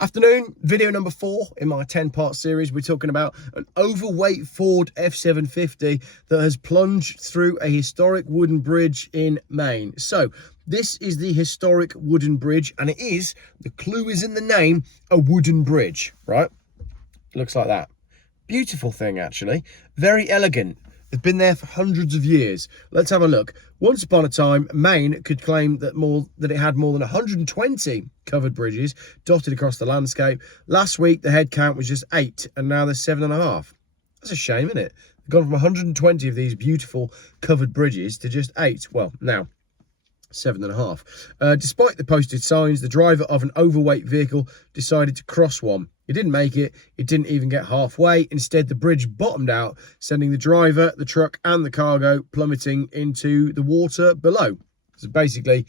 Afternoon, video number 4 in my 10-part series. We're talking about an overweight Ford F750 that has plunged through a historic wooden bridge in Maine. So this is the historic wooden bridge, and it is, the clue is in the name, a wooden bridge, right? It looks like that. Beautiful thing, actually. Very elegant. They've been there for hundreds of years. Let's have a look. Once upon a time, Maine could claim that it had more than 120 covered bridges dotted across the landscape. Last week, the head count was just 8, and now there's 7.5. That's a shame, isn't it? They've gone from 120 of these beautiful covered bridges to just 8. Well, now 7.5. Despite the posted signs, the driver of an overweight vehicle decided to cross one. He didn't make it. It didn't even get halfway. Instead, the bridge bottomed out, sending the driver, the truck, and the cargo plummeting into the water below. So basically,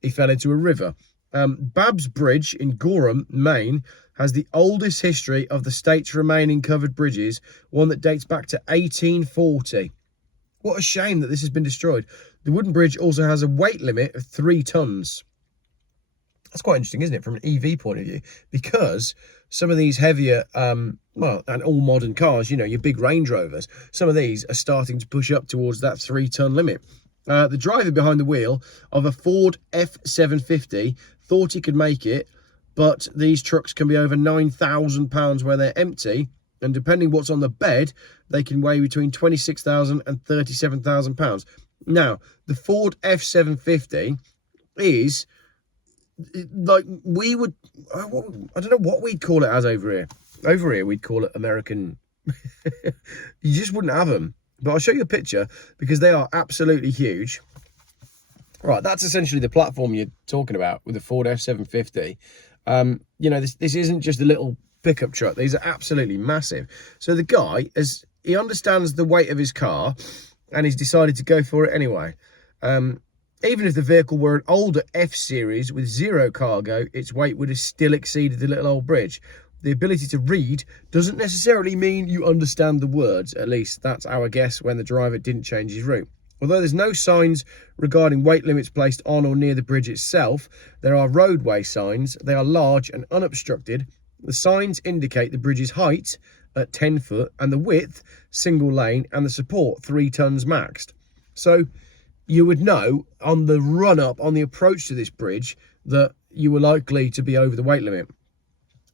he fell into a river. Babs Bridge in Gorham, Maine, has the oldest history of the state's remaining covered bridges, one that dates back to 1840. What a shame that this has been destroyed. The wooden bridge also has a weight limit of 3 tons. That's quite interesting, isn't it, from an EV point of view? Because some of these heavier, and all modern cars, you know, your big Range Rovers, some of these are starting to push up towards that 3-ton limit. The driver behind the wheel of a Ford F750 thought he could make it, but these trucks can be over 9,000 pounds where they're empty, and depending what's on the bed, they can weigh between 26,000 and 37,000 pounds. Now, the Ford F750 is, like, we would, I don't know what we'd call it as over here. Over here, we'd call it American. You just wouldn't have them. But I'll show you a picture because they are absolutely huge. Right, that's essentially the platform you're talking about with the Ford F750. You know, this isn't just a little pickup truck. These are absolutely massive. So the guy, he understands the weight of his car, and he's decided to go for it anyway. Even if the vehicle were an older F-Series with 0 cargo, its weight would have still exceeded the little old bridge. The ability to read doesn't necessarily mean you understand the words. At least that's our guess when the driver didn't change his route. Although there's no signs regarding weight limits placed on or near the bridge itself, there are roadway signs. They are large and unobstructed. The signs indicate the bridge's height at 10 foot and the width, single lane, and the support 3 tons maxed. So you would know on the run up, on the approach to this bridge, that you were likely to be over the weight limit.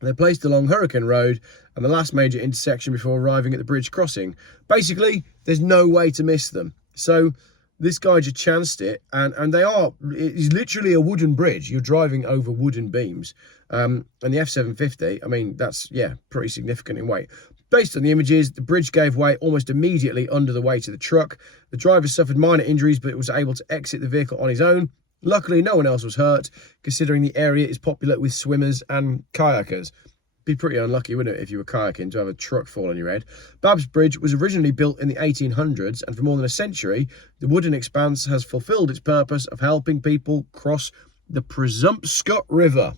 They're placed along Hurricane Road and the last major intersection before arriving at the bridge crossing. Basically, there's no way to miss them. So this guy just chanced it, and it's literally a wooden bridge. You're driving over wooden beams. And the F750, I mean, that's, yeah, pretty significant in weight. Based on the images, the bridge gave way almost immediately under the weight of the truck. The driver suffered minor injuries, but was able to exit the vehicle on his own. Luckily, no one else was hurt, considering the area is popular with swimmers and kayakers. Be pretty unlucky, wouldn't it, if you were kayaking, to have a truck fall on your head. Babs Bridge was originally built in the 1800s, and for more than a century, the wooden expanse has fulfilled its purpose of helping people cross the Presumpscot River.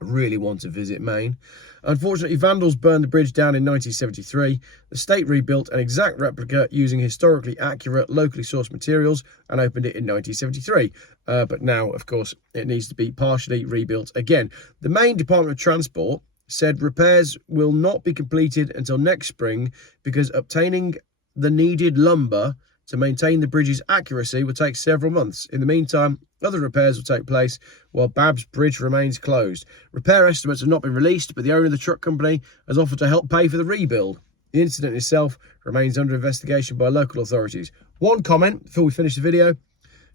I really want to visit Maine. Unfortunately, vandals burned the bridge down in 1973. The state rebuilt an exact replica using historically accurate, locally sourced materials and opened it in 1973. But now, of course, it needs to be partially rebuilt again. The Maine Department of Transport said repairs will not be completed until next spring because obtaining the needed lumber to maintain the bridge's accuracy will take several months. In the meantime, other repairs will take place while Babs Bridge remains closed. Repair estimates have not been released, but the owner of the truck company has offered to help pay for the rebuild. The incident itself remains under investigation by local authorities. One comment before we finish the video: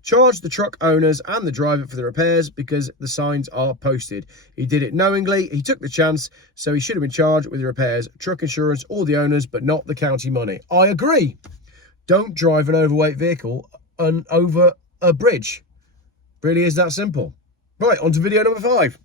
charge the truck owners and the driver for the repairs because the signs are posted. He did it knowingly, he took the chance, so he should have been charged with the repairs, truck insurance, or the owners, but not the county money. I agree. Don't drive an overweight vehicle over a bridge. Really is that simple. Right, on to video number 5.